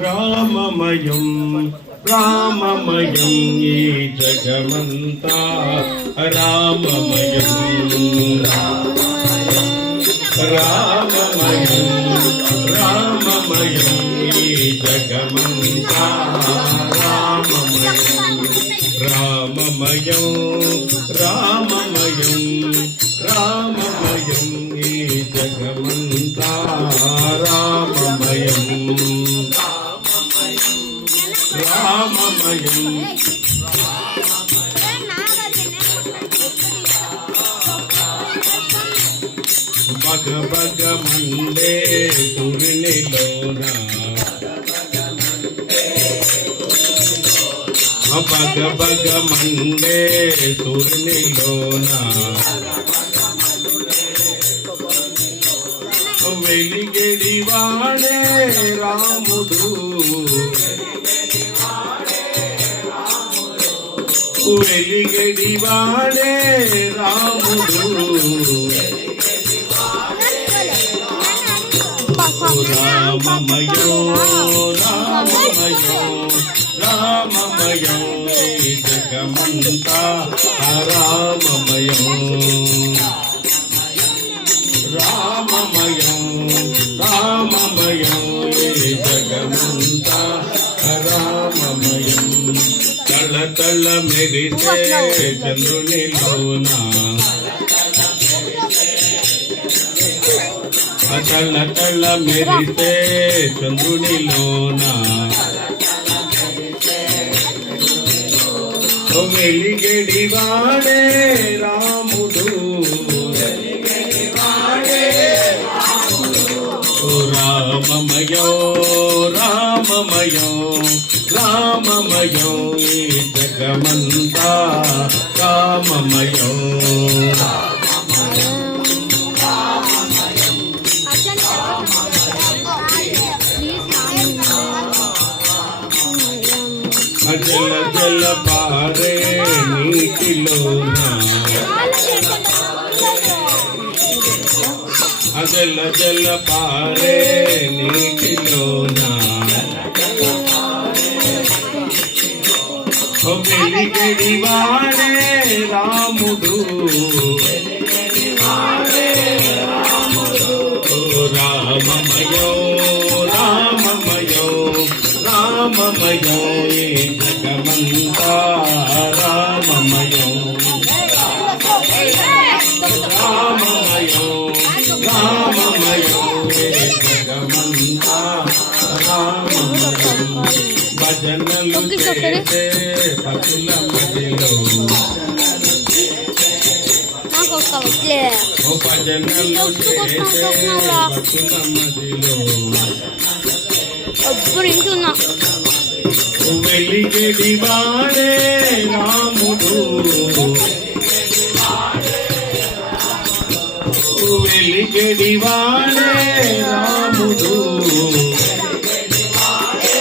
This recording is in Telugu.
రామమయం రామమయం ఈ జగమంతా రామమయం రామమయం రామమయం ఈ జగమంతా రామమయం రామమయం రామమయం రామమయం ఈ జగమంతా రామమయం రామమయం బగ బగ మండే సూర్యునిలోన బగ బగ మండే సూర్యునిలోన వెలిగెడివాడే రాముడు వెలిగెడివాడే రాముడు రామమయో రామమయో రామమయో ఈ జగమంతా రామమయో రామమయో రామమయో ఈ జగమంతా రామమయం తళ తళ మెరిసే చంద్రునిలోన తళ తళ మెరిసే చంద్రునిలోన వెలిగెడివాడే రాముడు రామమయో రామమయో రామమయో ఈ జగమంతా రామమయో జల జల పారే నీటిలోన జల జల పారే నీటిలోన వెలిగెడివాడే రాముడు రామమయో రామమయో రామమయో ఈ జగమంతా రామమయో రామమయో రామమయో ఈ జగమంతా రామమయో భజనలు చేసే భక్తుల మదిలో భజనలు చేసే భక్తుల మదిలో వెలిగెడివాడే రాముడు వెలిగెడివాడే రాముడు